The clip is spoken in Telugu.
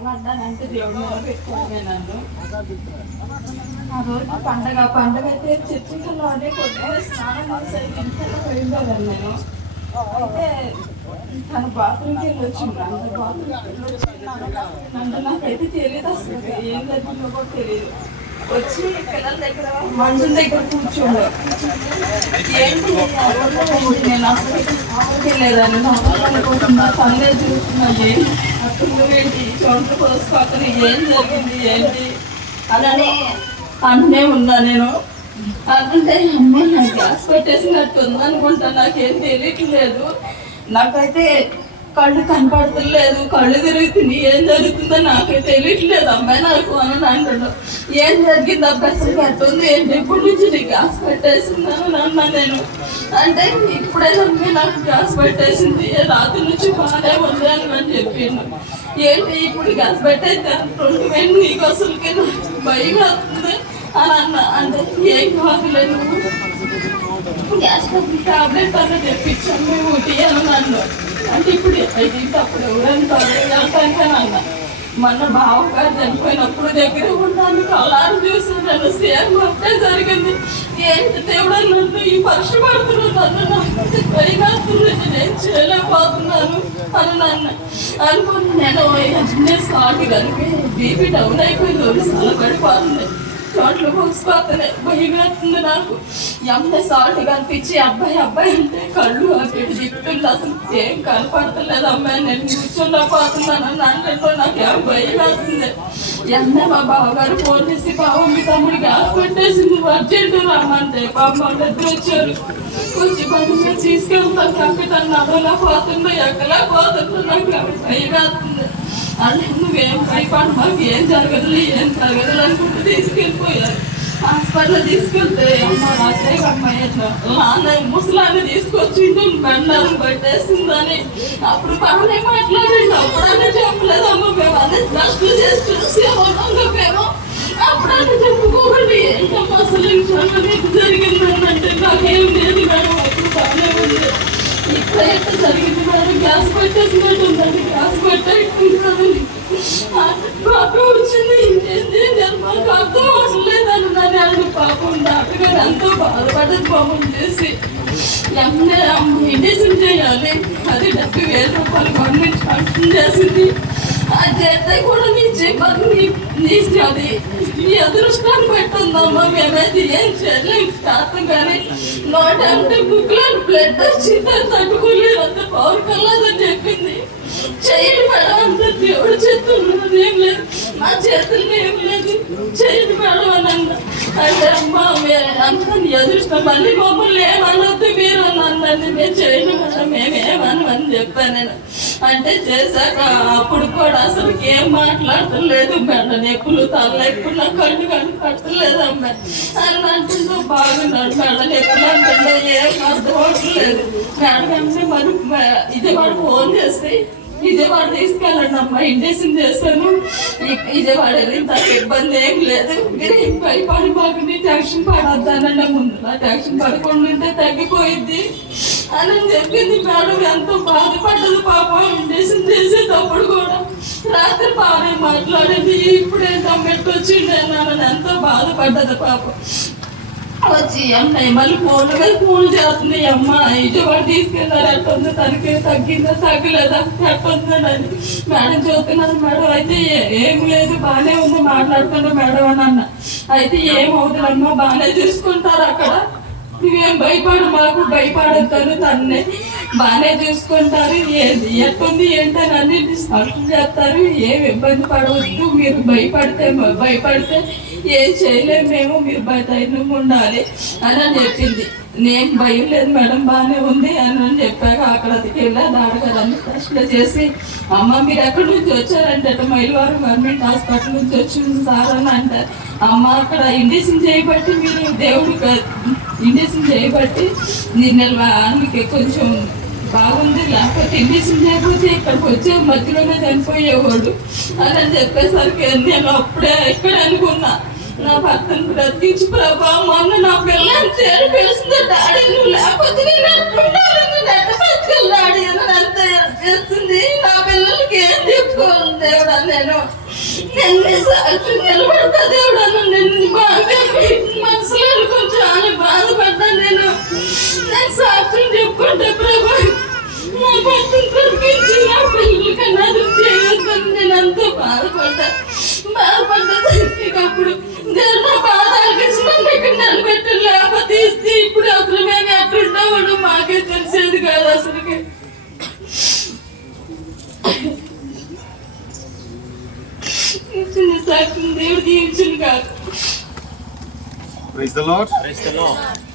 ఏమంటానంటే దేవుడు పెట్టుకోవడమే నన్ను. ఆ రోజు పండగ అయితే చర్చిలోనే కొద్దిగా స్నానం చేసేది ఇంట్లో పోయిందని నేను. అయితే తన బాత్రూమ్కి వెళ్ళి వచ్చింది. అంత బాత్రూమ్కి వెళ్ళి వచ్చి నాకైతే తెలియదు, అసలు ఏం జరిగిందో కూడా తెలియదు. వచ్చి పిల్లల దగ్గర మనుషుల దగ్గర కూర్చోండు. ఏంటి నేను అసలు లేదని అనుకుంటున్నా, తనలే చూస్తున్నా. ఏంటి అసలు ఏంటి చోట్ల పోసుకోకని ఏం జరిగింది ఏంటి అని అంటూనే ఉన్నా నేను. అంటే అమ్మ నాకు గ్యాస్ పెట్టేసినట్టు ఉందనుకుంటా, నాకేం తెలియట్లేదు. నాకైతే కళ్ళు కనపడతలేదు, కళ్ళు తిరుగుతుంది, ఏం జరుగుతుందో నాకైతే తెలియట్లేదు అమ్మాయి నాకు అని అంటాడు. ఏం జరిగింది అభ్యాసం ఎట్టుంది ఏంటి, ఇప్పటి నుంచి నీకు గ్యాస్ పెట్టేసిందని అన్నా నేను. అంటే ఇప్పుడే నమ్మి నాకు గ్యాస్ పెట్టేసింది, రాత్రి నుంచి బాగానే ఉంది అని చెప్పిండు. ఏంటి ఇప్పుడు గ్యాస్ పెట్టేస్తే 20 నీకు అసలుకి భయం అవుతుంది అని అన్నా. అంటే ఏం కాదులేదు, గ్యాస్ టాబ్లెట్ అన్న తెప్పించాను మేము అని అన్నా. అంటే ఇప్పుడు అప్పుడు ఎవరైనా అన్నా. మొన్న బావగారు చనిపోయినప్పుడు దగ్గర ఉన్నాను, కళ్ళారు చూస్తున్నాను, సేమ్ అప్పుడే జరిగింది. ఏంటి దేవుడు నన్ను ఈ పరీక్ష పడుతున్నాను, నాకు భయమవుతుంది, నేను చేయలేకపోతున్నాను అని నన్ను అనుకుని నేను స్టార్ట్ కలిపి బీపీ డౌన్ అయిపోయింది, ఒడిశాల పడిపోతుంది, చోట్ల పోసిపోతున్నాయి, భయమవుతుంది నాకు. ఎంత సాల్ట్ కనిపించి అబ్బాయి అంటే కళ్ళు అటు దిక్కుతుంది, అసలు ఏం కనపడతలేదు అమ్మాయి, నేను కూర్చోలేకపోతున్నాను అంటే నాకు భయం అవుతుంది. ఎంత మా బావగారు ఫోన్ చేసి బావ మీ తమ్ముడు గ్యాస్ పెట్టేసింది అర్జెంట్ రమ్మంటే పాప నిద్ర వచ్చారు. కొంచెం కొంచెం తీసుకెళ్తాను కప్పితాను, నడవలా పోతుందో ఎక్కలా పోతుందో నాకు భయం అవుతుంది. అంటే నువ్వేం భయపడు, మాకు ఏం జరగదు అనుకుంటూ తీసుకెళ్ళిపోయారు. హాస్పిటల్ తీసుకెళ్తే అమ్మాయి ముసలాన్ని తీసుకొచ్చి బండారం పట్టేసిందని అప్పుడు బాగానే మాట్లాడండి. అప్పుడన్నా చెప్పలేదు అమ్మ, మేము అన్నీ దర్శనం చేసి చూసేమో అప్పుడన్నా చెప్పుకోకండి ఏంటమ్మా అసలు నీకు జరిగిందని. అంటే నాకేం లేదు మేడం, అప్పుడు బాగానే ఉంది, ఇక్కడ ఎట్లా జరిగింది మేడం, గ్యాస్ పెట్టేసినట్టు ఉందండి, గ్యాస్ పెట్టేట్టుకుంటుందండి వచ్చింది. ఇంకేంటి మాకు అర్థం అవసరం లేదని నన్ను పాపం డాక్టర్ గారు ఎంతో బాధపడ్డది పాపం చేసి. ఇంజక్షన్ చేయాలి, అది 70,000 రూపాయలు గవర్నమెంట్ ఫంక్షన్ చేసింది. అది చేస్తే కూడా అది నీ అదృష్టాన్ని పెట్టిందమ్మా, మేమైతే ఏం చేయలేము శాతం. కానీ 150 బుక్లో బ్లడ్ వచ్చింది, తట్టుకోలేదు, అంత పవర్ కలదని చెప్పింది. చేయండి మేడం, అంత దేవుడు చేతులు ఏం లేదు, నా చేతుల్లో ఏం లేదు, చేయండి మేడం అని అన్న. అంటే అమ్మ అంత నీ అదృష్టం, మళ్ళీ మమ్మల్ని ఏమనొద్దు మీరు అని అన్నది. మేము చేయండి మేడం, మేమేమని చెప్పాను నేను. అంటే చేశాక అప్పుడు కూడా అసలు ఏం మాట్లాడలేదు మేడం, నొప్పులు తలనొప్పులు, నాకు కళ్ళు కనపడతలేదు అమ్మాయి అని అంటుందో బాగున్నాడు మేడం, నొప్పులు అంటుందో ఏం అర్థం అవ్వట్లేదు మేడం. మరి విజయవాడ ఫోన్ చేస్తే విజయవాడ తీసుకెళ్ళండి అమ్మా, ఇంజక్షన్ చేస్తాను, విజయవాడ వెళ్ళిన తనకు ఇబ్బంది ఏం లేదు, మీరు భయపడి బాగుంది, టెన్షన్ పడొద్దానండి, ముందు నా టెన్షన్ పడకుండా ఉంటే తగ్గిపోయింది అని చెప్పింది మేడం. ఎంతో బాధపడ్డది పాపం, ఇంజక్షన్ చేసేటప్పుడు కూడా రాత్రి బాగానే మాట్లాడింది, ఇప్పుడేంటో మెట్టుకొచ్చిండే నన్ను ఎంతో బాధపడ్డది పాపం. వచ్చి అమ్మాయి మళ్ళీ ఫోన్ చేస్తుంది, అమ్మ విజయవాడ తీసుకెళ్ళారు ఎట్టుంది, తనకి తగ్గిందా తగ్గలేదా ఎట్టుందని మేడం చూస్తున్నాను. మేడం అయితే ఏం లేదు బాగానే ఉంది, మాట్లాడుతున్నా మేడం అని అన్న. అయితే ఏమవుతుందమ్మా, బాగానే చూసుకుంటారు అక్కడ, నువ్వేం భయపడు, మాకు భయపడతాను, తన్నే బాగానే చూసుకుంటారు, ఏది ఎట్టుంది ఏంటని అన్నింటి సర్చ్ చేస్తారు, ఏం ఇబ్బంది పడవద్దు, మీరు భయపడితే ఏం చేయలేము మేము, మీరు ధైర్యంగా ఉండాలి అని చెప్పింది. నేను భయం లేదు మేడం, బాగానే ఉంది అని చెప్పాక అక్కడికి వెళ్ళా దాడగారని టెస్ట్లు చేసి, అమ్మ మీరు ఎక్కడి నుంచి వచ్చారంటే మైలవరం గవర్నమెంట్ హాస్పిటల్ నుంచి వచ్చింది సార్ అని అంటారు. అమ్మ అక్కడ ఇంజక్షన్ చేయబట్టి మీరు దేవుడు ఇంజక్షన్ చేయబట్టి మీకు కొంచెం బాగుంది, లేకపోతే ఇంజక్షన్ చేయకపోతే ఇక్కడికి వచ్చే మధ్యలోనే చనిపోయేవాడు అని చెప్పేసరికి నేను అప్పుడే ఇక్కడ అనుకున్నా. నా భర్తను బ్రతికించి ప్రభా మొన్న నా పిల్లని తెలిపేసింది డాడీ నువ్వు లేకపోతే నేను ఎట్లుండాలి నేను ఎట్ట బతకాలి డాడీ అని అంత చేస్తుంది నా పిల్లలకి ఏం చెప్పుకోవాలి దేవుడా నేను సాక్షి నిలబడతా దేవుడా నేను బాగా మనసులో కొంచెం చాలా బాధపడ్డాను నేను సాక్షి చెప్పుకుంటా ప్రభా నా భర్తను బ్రతికించి నా పిల్లలకి అనాథం చేయొద్దని నేను అంతా బాధపడ్డా అప్పుడు దేవుడు నా బాధ ఆలకించి నన్ను ఇక్కడ నిలబెట్టి లేకపోతే ఇస్తే ఇప్పుడు అసలు మేము ఎట్లుంటామో మాకే తెలిసేది కాదు అసలుకి ఇచ్చిన సాక్షి దేవుడు దీవించింది కాదు. Praise the Lord. Praise the Lord.